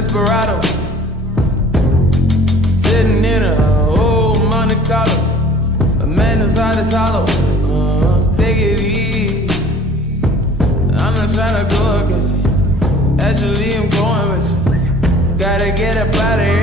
desperado. Sitting in a old Monte Carlo. A man whose heart is hollow. Take it easy. I'm not trying to go against you. Actually, I'm going with you. Gotta get up out of here.